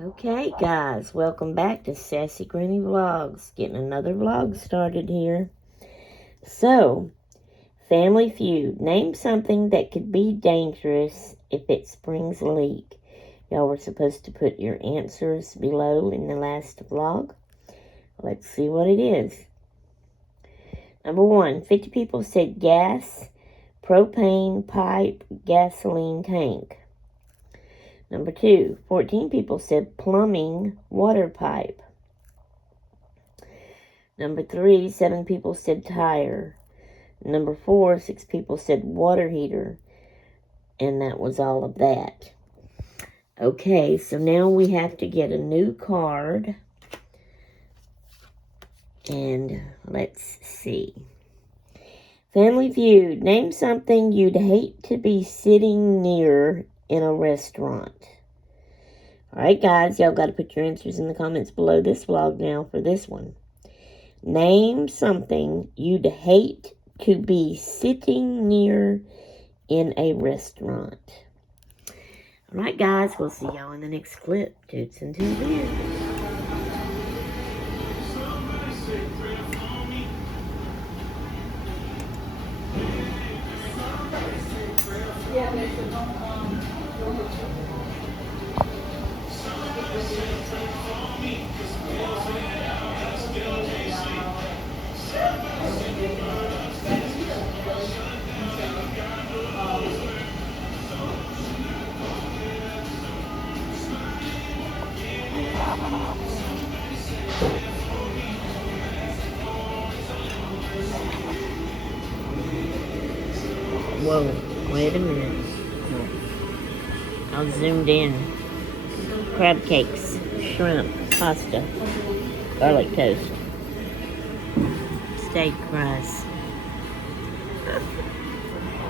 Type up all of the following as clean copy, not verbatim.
Okay, guys, welcome back to Sassy Granny Vlogs. Getting another vlog started here. So, Family Feud. Name something that could be dangerous if it springs a leak. Y'all were supposed to put your answers below in the last vlog. Let's see what it is. Number 1, 50 people said gas, propane, pipe, gasoline tank. Number 2, 14 people said plumbing, water pipe. Number 3, 7 people said tire. Number 4, 6 people said water heater. And that was all of that. Okay, so now we have to get a new card. And let's see. Family Feud. Name something you'd hate to be sitting near in a restaurant. Alright, guys, y'all got to put your answers in the comments below this vlog now for this one. Name something you'd hate to be sitting near in a restaurant. Alright, guys, we'll see y'all in the next clip. Toots until then. Whoa, wait a minute. I zoomed in. Crab cakes, shrimp, pasta, garlic toast, steak fries.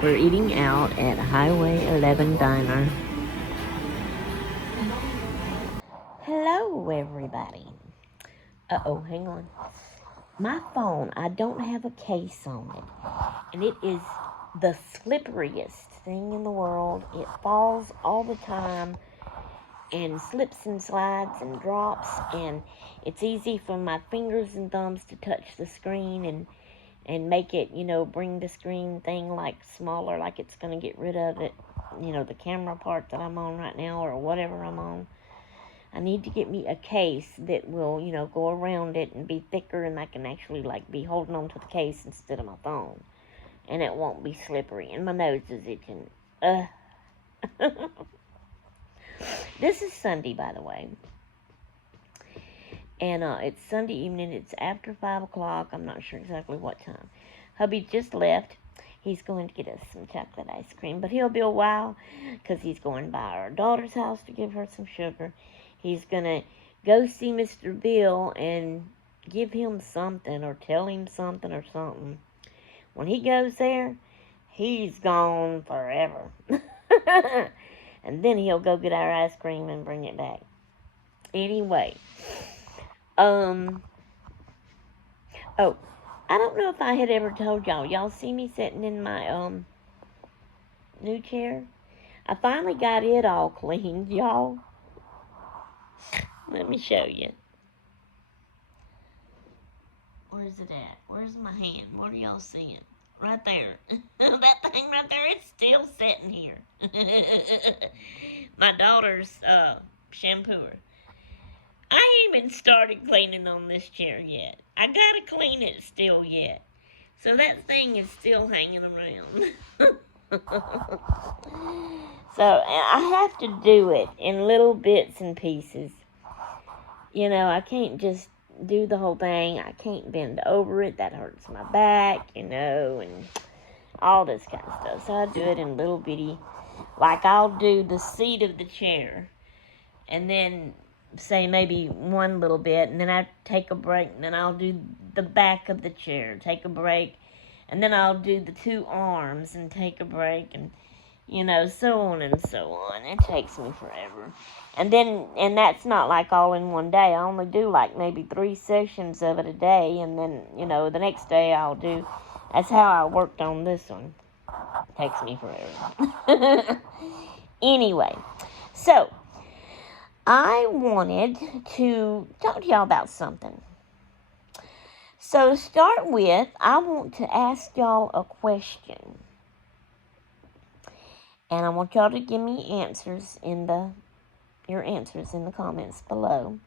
We're eating out at Highway 11 Diner. Hello, everybody. Uh-oh, hang on. My phone, I don't have a case on it. And it is the slipperiest thing in the world. It falls all the time and slips and slides and drops. And it's easy for my fingers and thumbs to touch the screen and make it, bring the screen thing like smaller, like it's going to get rid of it, the camera part that I'm on right now or whatever I'm on. I need to get me a case that will, go around it and be thicker and I can actually, be holding on to the case instead of my phone. And it won't be slippery. And my nose is itching. This is Sunday, by the way. And it's Sunday evening. It's after 5 o'clock. I'm not sure exactly what time. Hubby just left. He's going to get us some chocolate ice cream. But he'll be a while because he's going by our daughter's house to give her some sugar. He's going to go see Mr. Bill and give him something or tell him something or something. When he goes there, he's gone forever. And then he'll go get our ice cream and bring it back. Anyway. Oh, I don't know if I had ever told y'all. Y'all see me sitting in my, new chair? I finally got it all cleaned, y'all. Let me show you. Where's it at? Where's my hand? What are y'all seeing? Right there. That thing right there, it's still sitting here. My daughter's, shampooer. I ain't even started cleaning on this chair yet. I gotta clean it still yet. So that thing is still hanging around. So I have to do it in little bits and pieces. I can't just do the whole thing. I can't bend over it. That hurts my back, and all this kind of stuff. So I do it in little bitty, like I'll do the seat of the chair, and then say maybe one little bit, and then I take a break, and then I'll do the back of the chair, take a break, and then I'll do the two arms and take a break, and so on and so on. It takes me forever. And that's not like all in one day. I only do like maybe 3 sessions of it a day, and then, the next day I'll do. That's how I worked on this one. It takes me forever. Anyway, so I wanted to talk to y'all about something. So to start with, I want to ask y'all a question. And I want y'all to give me your answers in the comments below.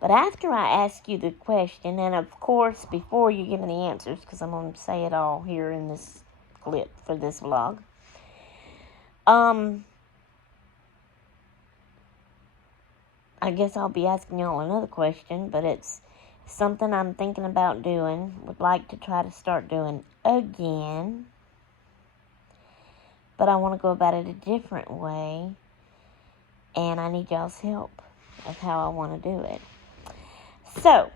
But after I ask you the question, and of course before you give me the answers, because I'm going to say it all here in this clip for this vlog, I guess I'll be asking y'all another question, but it's something I'm thinking about doing, would like to try to start doing again. But I want to go about it a different way, and I need y'all's help of how I want to do it. So,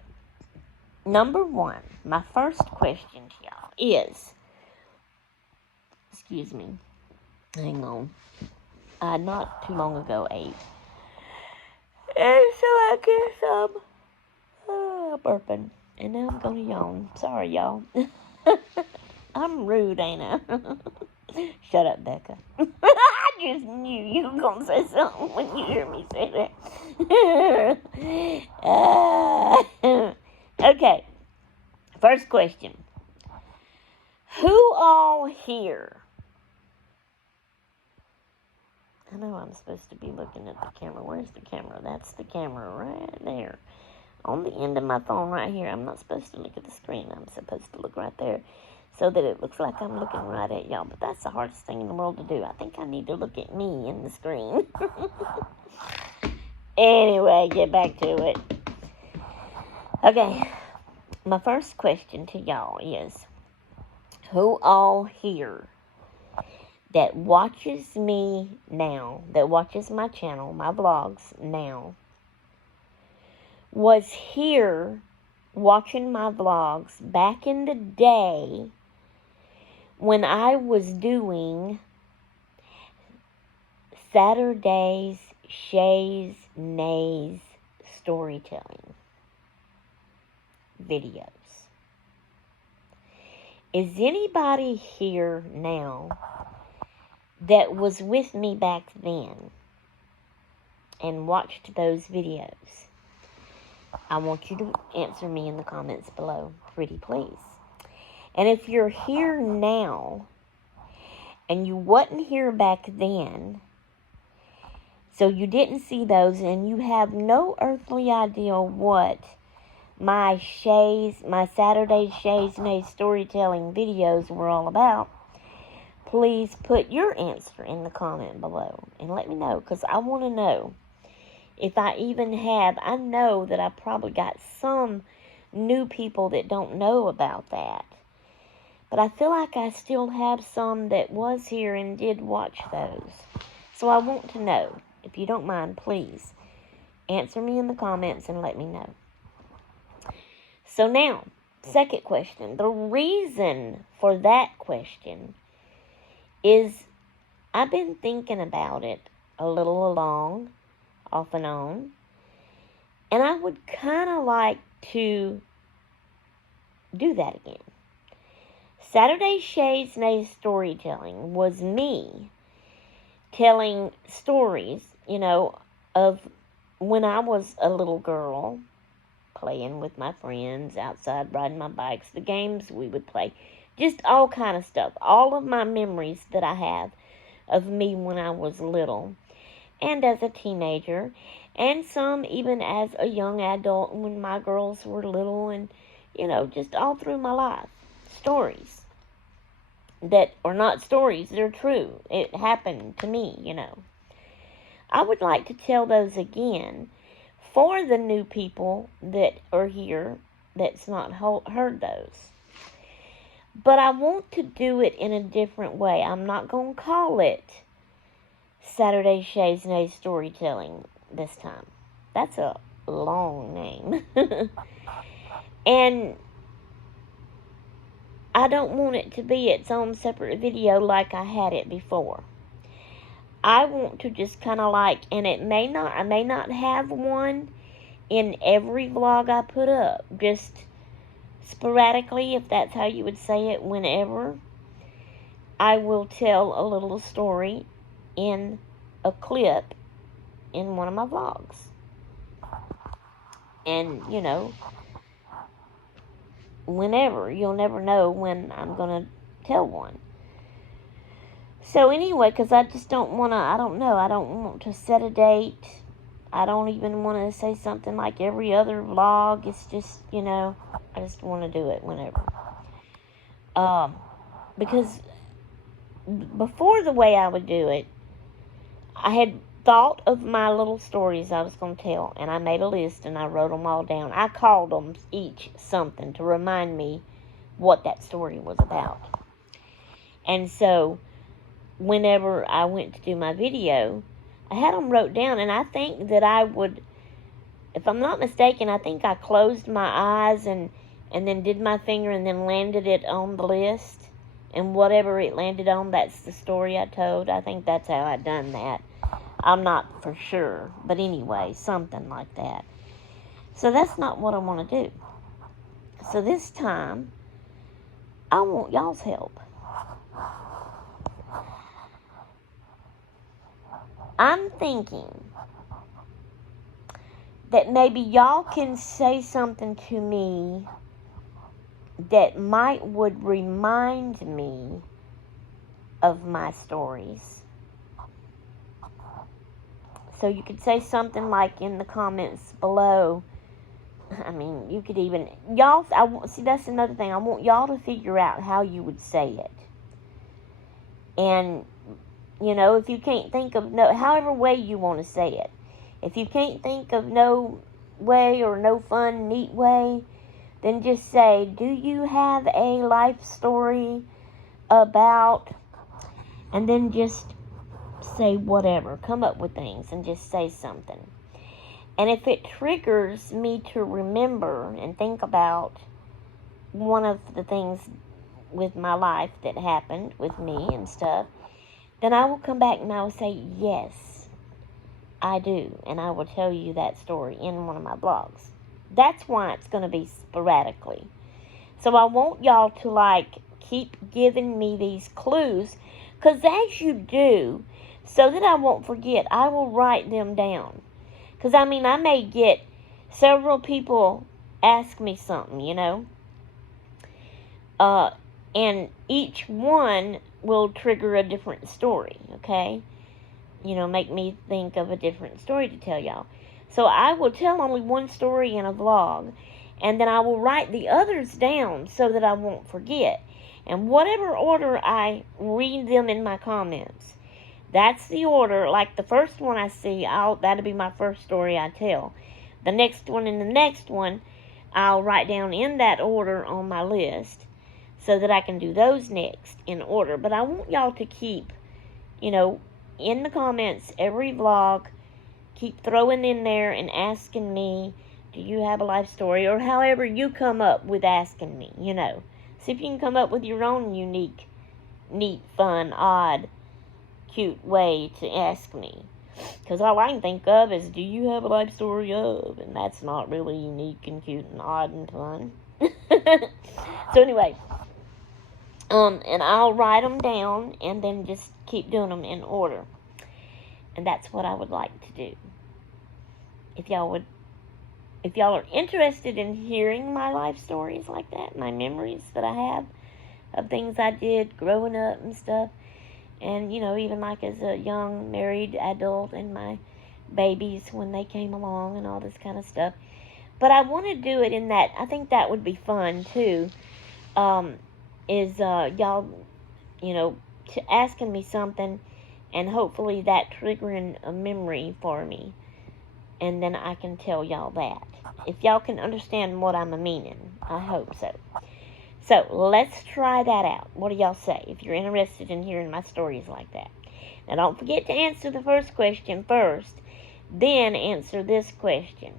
number one, my first question to y'all is, excuse me, hang on, I not too long ago ate, and so I guess I'm burping, and now I'm gonna yawn. Sorry, y'all. I'm rude, ain't I? Shut up, Becca. I just knew you were going to say something when you hear me say that. Okay, first question. Who all here? I know I'm supposed to be looking at the camera. Where's the camera? That's the camera right there. On the end of my phone right here. I'm not supposed to look at the screen. I'm supposed to look right there, so that it looks like I'm looking right at y'all. But that's the hardest thing in the world to do. I think I need to look at me in the screen. Anyway, get back to it. Okay, my first question to y'all is, who all here that watches me now, that watches my channel, my vlogs now, was here watching my vlogs back in the day when I was doing Saturday's Shays Nays storytelling videos? Is anybody here now that was with me back then and watched those videos? I want you to answer me in the comments below, pretty please. And if you're here now, and you wasn't here back then, so you didn't see those, and you have no earthly idea what my Saturday Shays Nays storytelling videos were all about, please put your answer in the comment below and let me know, because I want to know if I even have. I know that I probably got some new people that don't know about that. But I feel like I still have some that was here and did watch those. So I want to know. If you don't mind, please answer me in the comments and let me know. So now, second question. The reason for that question is I've been thinking about it a little along, off and on, and I would kind of like to do that again. Saturday Shays Nays storytelling was me telling stories, of when I was a little girl, playing with my friends outside, riding my bikes, the games we would play, just all kind of stuff. All of my memories that I have of me when I was little and as a teenager, and some even as a young adult when my girls were little, and just all through my life. Stories that are not stories, they're true. It happened to me, I would like to tell those again for the new people that are here that's not heard those. But I want to do it in a different way. I'm not going to call it Saturday Shays Nays storytelling this time. That's a long name. And I don't want it to be its own separate video like I had it before. I want to just kind of and I may not have one in every vlog I put up, just sporadically, if that's how you would say it, whenever. I will tell a little story in a clip in one of my vlogs. And, you know, whenever, you'll never know when I'm going to tell one. So anyway, because I just don't want to, I don't know, I don't want to set a date. I don't even want to say something like every other vlog. It's just, you know, I just want to do it whenever. Because before, the way I would do it, I had thought of my little stories I was going to tell, and I made a list and I wrote them all down. I called them each something to remind me what that story was about. And so whenever I went to do my video, I had them wrote down, and I think that I would, if I'm not mistaken, I think I closed my eyes and then did my finger and then landed it on the list, and whatever it landed on, that's the story I told. I think that's how I done that. I'm not for sure, but anyway, something like that. So that's not what I want to do. So this time, I want y'all's help. I'm thinking that maybe y'all can say something to me that would remind me of my stories. So you could say something like in the comments below. I mean, you could even, y'all, see, that's another thing. I want y'all to figure out how you would say it. And, you know, if you can't think of however way you want to say it. If you can't think of no way or no fun, neat way, then just say, do you have a life story about, and then just say whatever. Come up with things and just say something. And if it triggers me to remember and think about one of the things with my life that happened with me and stuff, then I will come back and I will say, yes, I do. And I will tell you that story in one of my blogs. That's why it's going to be sporadically. So I want y'all to, like, keep giving me these clues. Because as you do, so that I won't forget, I will write them down. Because, I mean, I may get several people ask me something, you know. And each one will trigger a different story, okay? You know, make me think of a different story to tell y'all. So I will tell only one story in a vlog, and then I will write the others down so that I won't forget. And whatever order I read them in my comments, that's the order. Like the first one I see, that'll be my first story I tell. The next one and the next one, I'll write down in that order on my list so that I can do those next in order. But I want y'all to keep, you know, in the comments, every vlog, keep throwing in there and asking me, do you have a life story? Or however you come up with asking me, you know. See if you can come up with your own unique, neat, fun, odd, cute way to ask me. Because all I can think of is, do you have a life story of? And that's not really unique and cute and odd and fun. So anyway, and I'll write them down and then just keep doing them in order. And that's what I would like to do. If y'all are interested in hearing my life stories like that, my memories that I have of things I did growing up and stuff, and, you know, even like as a young married adult and my babies when they came along and all this kind of stuff. But I want to do it in that, I think that would be fun too, y'all, you know, asking me something and hopefully that triggering a memory for me. And then I can tell y'all that. If y'all can understand what I'm meaning, I hope so. So, let's try that out. What do y'all say if you're interested in hearing my stories like that? Now, don't forget to answer the first question first, then answer this question.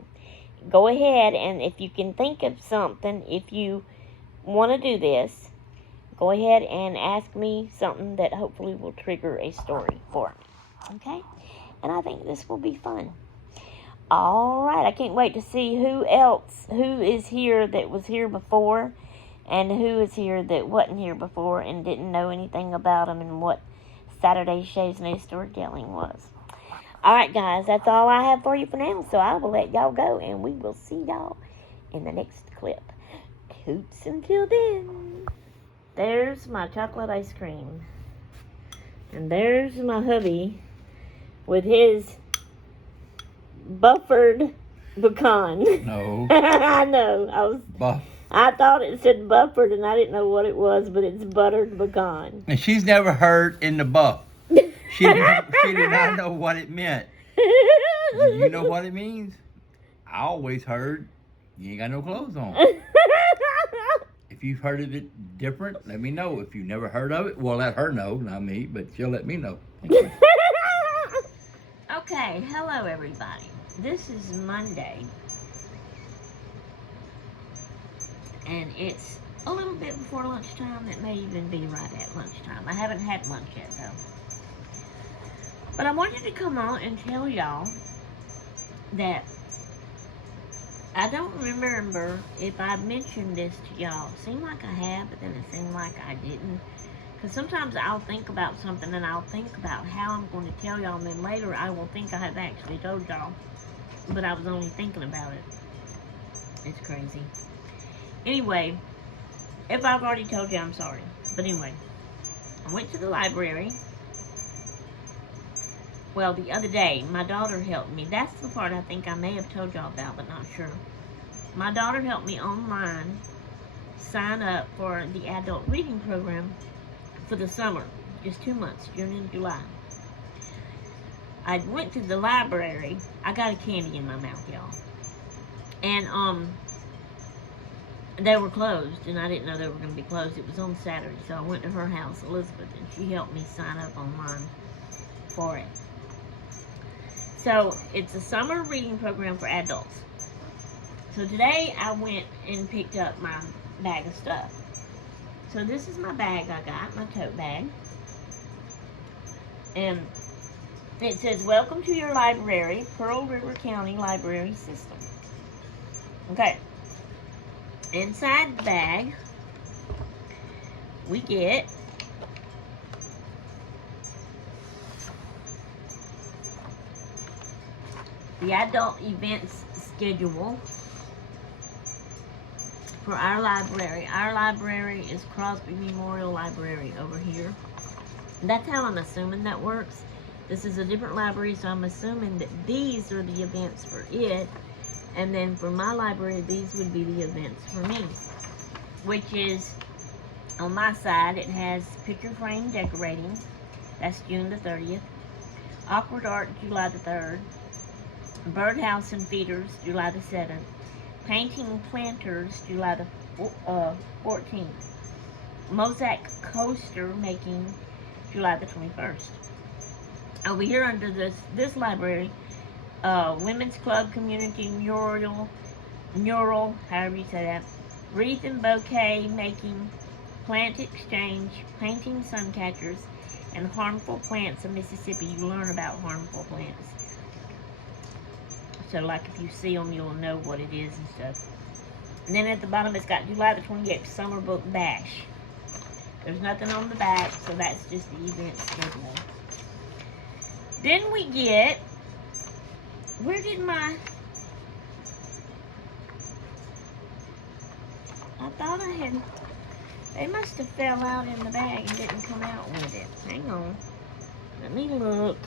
Go ahead, and if you can think of something, if you want to do this, go ahead and ask me something that hopefully will trigger a story for me. Okay? And I think this will be fun. Alright, I can't wait to see who is here that was here before, and who is here that wasn't here before and didn't know anything about them and what Saturday Shay's new storytelling was. Alright, guys, that's all I have for you for now. So I will let y'all go, and we will see y'all in the next clip. Toots until then. There's my chocolate ice cream. And there's my hubby with his buffered pecan. No. I know. Buff. I thought it said buffered, and I didn't know what it was, but it's buttered pecan. And she's never heard in the buff. She did not know what it meant. Do you know what it means? I always heard you ain't got no clothes on. If you've heard of it different, let me know. If you've never heard of it, well, let her know, not me, but she'll let me know. Okay, hello everybody. This is Monday, and it's a little bit before lunchtime. It may even be right at lunchtime. I haven't had lunch yet, though. But I wanted to come on and tell y'all that I don't remember if I mentioned this to y'all. It seemed like I had, but then it seemed like I didn't. Because sometimes I'll think about something and I'll think about how I'm going to tell y'all, and then later I will think I have actually told y'all, but I was only thinking about it. It's crazy. Anyway, if I've already told you, I'm sorry. But anyway, I went to the library. Well, the other day, my daughter helped me. That's the part I think I may have told y'all about, but not sure. My daughter helped me online sign up for the adult reading program for the summer. Just 2 months, June and July. I went to the library. I got a candy in my mouth, y'all. And, they were closed, and I didn't know they were going to be closed. It was on Saturday, so I went to her house, Elizabeth, and she helped me sign up online for it. So, it's a summer reading program for adults. So today, I went and picked up my bag of stuff. So this is my bag I got, my tote bag. And it says, "Welcome to your library, Pearl River County Library System." Okay. Inside the bag, we get the adult events schedule for our library. Our library is Crosby Memorial Library over here. That's how I'm assuming that works. This is a different library, so I'm assuming that these are the events for it. And then for my library, these would be the events for me. Which is, on my side, it has picture frame decorating. That's June the 30th. Awkward Art, July the 3rd. Birdhouse and Feeders, July the 7th. Painting Planters, July the 14th. Mosaic Coaster Making, July the 21st. Over here under this library, Women's Club Community Mural, however you say that, Wreath and Bouquet Making, Plant Exchange, Painting Suncatchers, and Harmful Plants of Mississippi. You learn about harmful plants. So, like, if you see them, you'll know what it is and stuff. And then at the bottom, it's got July the 28th, Summer Book Bash. There's nothing on the back, so that's just the event schedule. Then we get, where did my, I thought I had, they must have fell out in the bag and didn't come out with it. Hang on. Let me look.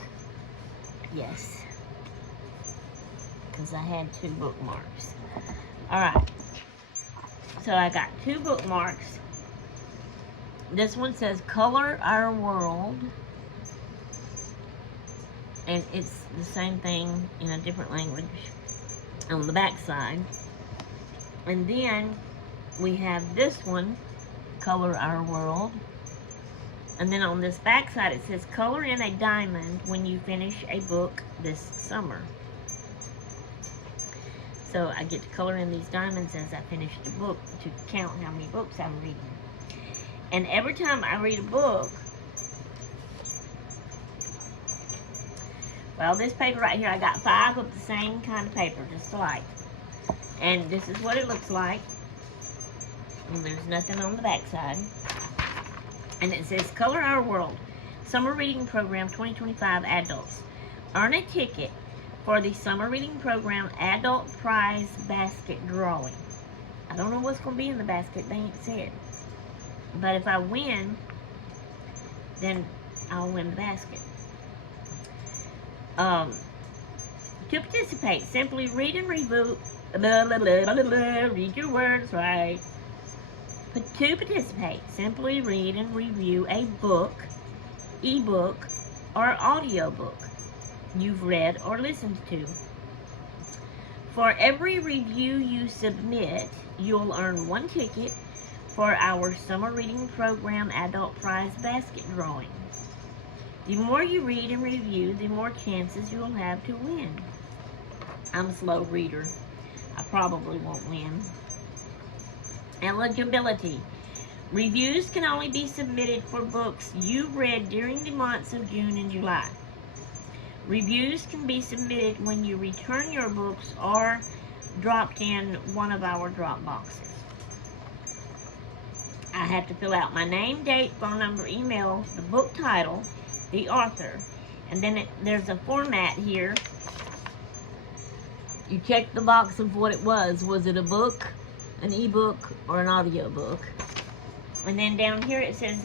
Yes. Because I had 2 bookmarks. Alright. So I got 2 bookmarks. This one says Color Our World. And it's the same thing in a different language on the back side. And then we have this one, Color Our World. And then on this back side it says, "Color in a diamond when you finish a book this summer." So I get to color in these diamonds as I finish the book to count how many books I'm reading. And every time I read a book, well, this paper right here, I got 5 of the same kind of paper, just alike. And this is what it looks like. And there's nothing on the back side. And it says, "Color Our World, Summer Reading Program 2025 Adults. Earn a ticket for the summer reading program adult prize basket drawing. I don't know what's going to be in the basket. They ain't said. But if I win, then I'll win the basket. To participate, simply read and review. Read your words right. To participate, simply read and review a book, ebook, or audiobook you've read or listened to. For every review you submit, you'll earn 1 ticket for our summer reading program adult prize basket drawing. The more you read and review, the more chances you'll have to win. I'm a slow reader. I probably won't win. Eligibility. Reviews can only be submitted for books you read during the months of June and July. Reviews can be submitted when you return your books or dropped in one of our drop boxes. I have to fill out my name, date, phone number, email, the book title, the author, and then there's a format here. You check the box of what it was. Was it a book, an ebook, or an audio book? And then down here it says,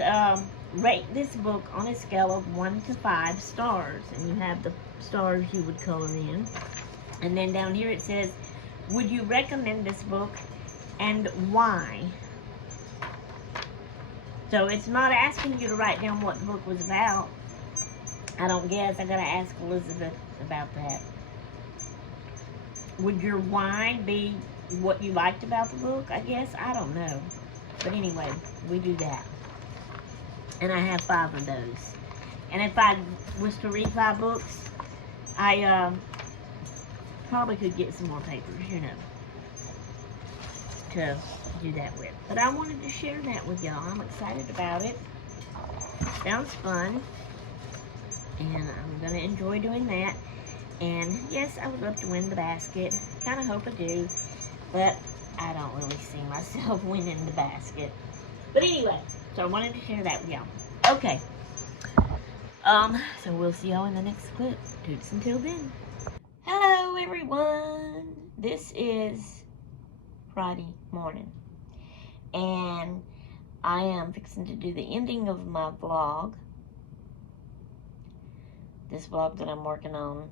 rate this book on a scale of 1 to 5 stars. And you have the stars you would color in. And then down here it says, would you recommend this book and why? So it's not asking you to write down what the book was about. I don't guess. I gotta ask Elizabeth about that. Would your why be what you liked about the book, I guess? I don't know. But anyway, we do that. And I have 5 of those. And if I was to read 5 books, I probably could get some more papers, you know, to do that with. But I wanted to share that with y'all. I'm excited about it. Sounds fun. And I'm going to enjoy doing that. And yes, I would love to win the basket. Kind of hope I do. But I don't really see myself winning the basket. But anyway, so I wanted to share that with y'all. Okay. So we'll see y'all in the next clip. Toots until then. Hello, everyone. This is Friday morning. And I am fixing to do the ending of my vlog. This vlog that I'm working on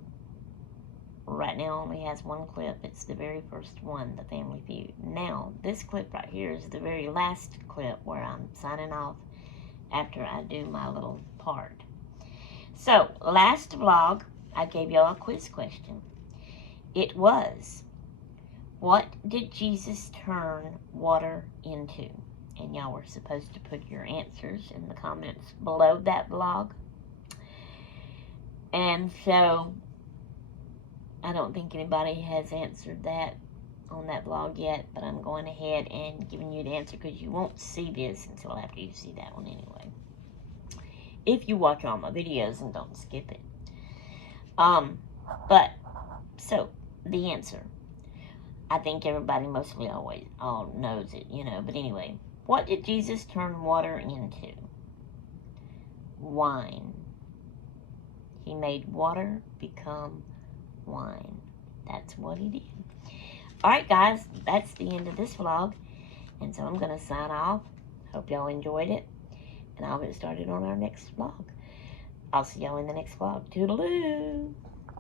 right now only has 1 clip. It's the very first one, the Family Feud. Now, this clip right here is the very last clip where I'm signing off after I do my little part. So, last vlog, I gave y'all a quiz question. It was, what did Jesus turn water into? And y'all were supposed to put your answers in the comments below that vlog. And so, I don't think anybody has answered that on that vlog yet, but I'm going ahead and giving you the answer because you won't see this until after you see that one anyway. If you watch all my videos and don't skip it. But, so, the answer. I think everybody mostly all knows it, you know, but anyway. What did Jesus turn water into? Wine. He made water become wine. That's what he did. Alright guys, that's the end of this vlog. And so I'm going to sign off. Hope y'all enjoyed it. And I'll get started on our next vlog. I'll see y'all in the next vlog. Toodaloo!